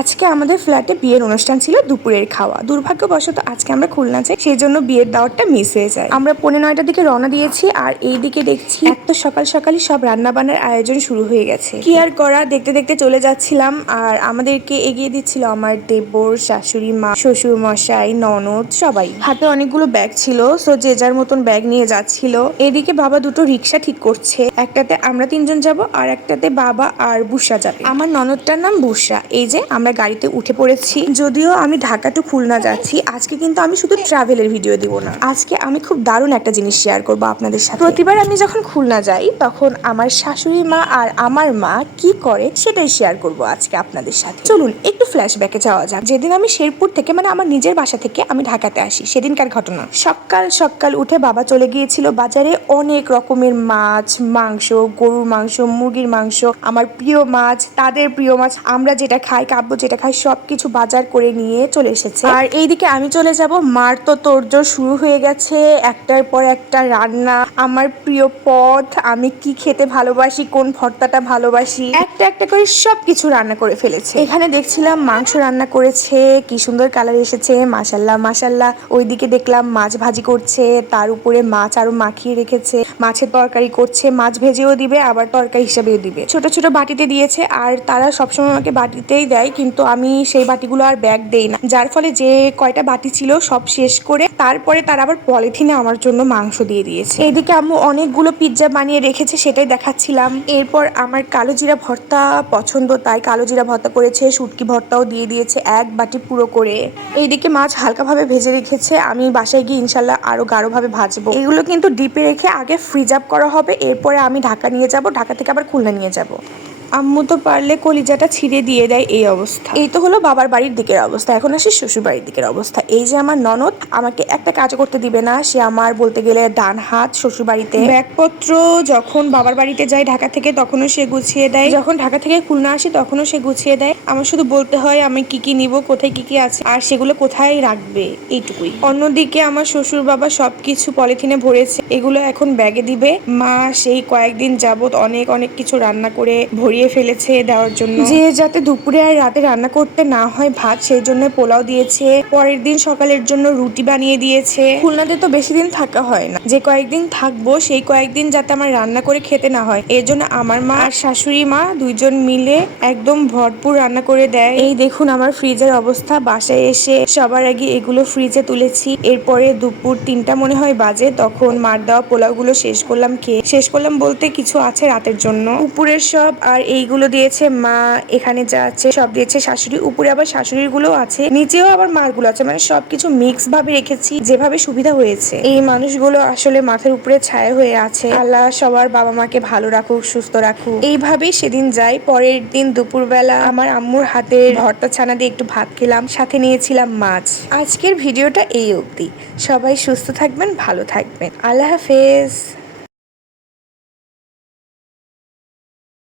আজকে আমাদের ফ্ল্যাটে বিয়ের অনুষ্ঠান ছিল, দুপুরের খাওয়া। দুর্ভাগ্যবশত আজকে আমরা খুলনা যাই, সেই জন্য বিয়ের দাওয়াতটা মিস হয়ে যায়। আমরা 9:45টার দিকে রওনা দিয়েছি, আর এই দিকে দেখছি এত সকাল সকালই সব রান্না বান্নার আয়োজন শুরু হয়ে গেছে। কি আর করা, দেখতে দেখতে চলে যাচ্ছিলাম। আর আমাদেরকে এগিয়ে দিচ্ছিল আমার দেবর, শাশুড়ি মা, শ্বশুর মশাই, ননদ, সবাই। হাতে অনেকগুলো ব্যাগ ছিল, সো যে যার মতন ব্যাগ নিয়ে যাচ্ছিল। এদিকে বাবা দুটো রিক্সা ঠিক করছে, একটাতে আমরা 3জন যাব আর একটাতে বাবা আর বুসরা যাবে। আমার ননদটার নাম বুসরা। এই যে আমরা গাড়িতে উঠে পড়েছি। যদিও আমি ঢাকা টু খুলনা যাচ্ছি, আজকে কিন্তু আমি শুধু ট্রাভেলের ভিডিও দিব না। আজকে আমি খুব দারুণ একটা জিনিস শেয়ার করবো আপনাদের সাথে। প্রতিবার আমি যখন খুলনা যাই তখন আমার শাশুড়ি মা আর আমার মা কি করে সেটাই শেয়ার করব আজকে আপনাদের সাথে। চলুন একটু ফ্ল্যাশব্যাকে যাওয়া যাক। যেদিন আমি শেরপুর থেকে, মানে আমার নিজের বাসা থেকে আমি ঢাকাতে আসি, সেদিনকার ঘটনা। সকাল সকাল উঠে বাবা চলে গিয়েছিল বাজারে। অনেক রকমের মাছ, মাংস, গরুর মাংস, মুরগির মাংস, আমার প্রিয় মাছ, তাদের প্রিয় মাছ, আমরা যেটা খাই, কাব্য যেটা খাই, সবকিছু বাজার করে নিয়ে চলে এসেছে। আর এইদিকে আমি চলে যাব। মার তো তোড়জোড় শুরু হয়ে গেছে, একটার পর একটা রান্না। আমার প্রিয় পদ, আমি কি খেতে ভালোবাসি, কোন ভর্তাটা ভালোবাসি, একটা একটা করে সবকিছু রান্না করে ফেলেছে। এখানে দেখছিলাম মাংস রান্না করেছে, কি সুন্দর কালার এসেছে, মাশাল্লাহ মাশাল্লাহ। ওইদিকে দেখলাম মাছ ভাজি করছে, তার উপরে মাছ আরো মাখিয়ে রেখেছে, মাছের তরকারি করছে, মাছ ভেজেও দিবে আবার তরকারি হিসাবেও দিবে। ছোট ছোট বাটিতে দিয়েছে, আর তারা সবসময় আমাকে বাটিতেই দেয়, কিন্তু আমি সেই বাটিগুলো আর ব্যাগ দেই না, যার ফলে যে কয়টা বাটি ছিল সব শেষ করে তারপরে তারা আবার পলিথিনে আমার জন্য মাংস দিয়ে দিয়েছে। এইদিকে আম্মু অনেকগুলো পিৎজা বানিয়ে রেখেছে, সেটাই দেখাচ্ছিলাম। এরপর আমার কালো জিরা ভর্তা পছন্দ, তাই কালো জিরা ভর্তা করেছে, শুটকি ভর্তাও দিয়ে দিয়েছে এক বাটি পুরো করে। এইদিকে মাছ হালকাভাবে ভেজে রেখেছে, আমি বাসায় গিয়ে ইনশাল্লাহ আরো গাঢ়ভাবে ভাজবো। এগুলো কিন্তু ডিপে রেখে আগে ফ্রিজ আপ করা হবে, এরপরে আমি ঢাকা নিয়ে যাব, ঢাকা থেকে আবার খুলনা নিয়ে যাব। আম্মু তো পারলে কলিজাটা ছিঁড়ে দিয়ে দেয়। এই অবস্থা। এই তো হলো বাবার বাড়ির দিকের অবস্থা, এখন আসি শ্বশুর বাড়ির দিকের অবস্থা। এই যে আমার ননদ আমাকে একটা কাজ করতে দিবে না, সে আমার বলতে গেলে ডান হাত। শ্বশুর বাড়িতে ব্যাগপত্র যখন বাবার বাড়িতে যাই ঢাকা থেকে তখনও সে গুছিয়ে দেয়, যখন ঢাকা থেকে খুলনা আসি তখনও সে গুছিয়ে দেয়। আমার শুধু বলতে হয় আমি কি কি নিব, কোথায় কি কি আছে, আর সেগুলো কোথায় রাখবে, এইটুকুই। অন্যদিকে আমার শ্বশুর বাবা সবকিছু পলিথিনে ভরেছে, এগুলো এখন ব্যাগে দিবে। মা সেই কয়েকদিন যাবত অনেক অনেক কিছু রান্না করে ভরিয়ে ফেলেছে দেওয়ার জন্য, যে যাতে দুপুরে আর রাতে রান্না করতে না হয় ভাত, সেই জন্য পোলাও দিয়েছে। পরের দিন সকালের জন্য রুটি বানিয়ে দিয়েছে। খুলনাতে তো বেশি দিন থাকা হয় না, যে কয়েকদিন থাকবো সেই কয়েকদিন যাতে আমার রান্না করে খেতে না হয়, এর জন্য আমার মা আর শাশুড়ি মা দুইজন মিলে একদম ভরপুর রান্না করে দেয়। এই দেখুন আমার ফ্রিজের অবস্থা। বাসায় এসে সবার আগে এগুলো ফ্রিজে তুলেছি, এরপরে দুপুর 3টা মনে হয় বাজে, তখন মার দেওয়া পোলাওগুলো শেষ করলাম খেয়ে। শেষ করলাম বলতে কিছু আছে রাতের জন্য, উপরের সব আর এইগুলো দিয়েছে মা, এখানে যা আছে সব দিয়েছে শাশুড়ি, উপরে আবার শাশুড়ির গুলো আছে, নিচেও আবার মার গুলো আছে, মানে সবকিছু মিক্স ভাবে রেখেছি যেভাবে সুবিধা হয়েছে। এই মানুষগুলো আসলে মাথার উপরে ছায়া হয়ে আছে। আল্লাহ সবার বাবা মাকে ভালো রাখুক, সুস্থ রাখুক। এইভাবেই সেদিন যাই। পরের দিন দুপুরবেলা আমার আম্মুর হাতের ভর্তা ছানা দিয়ে একটু ভাত খেলাম, সাথে নিয়েছিলাম মাছ। আজকের ভিডিওটা এই অবধি। সবাই সুস্থ থাকবেন, ভালো থাকবেন। আল্লাহ হাফেজ।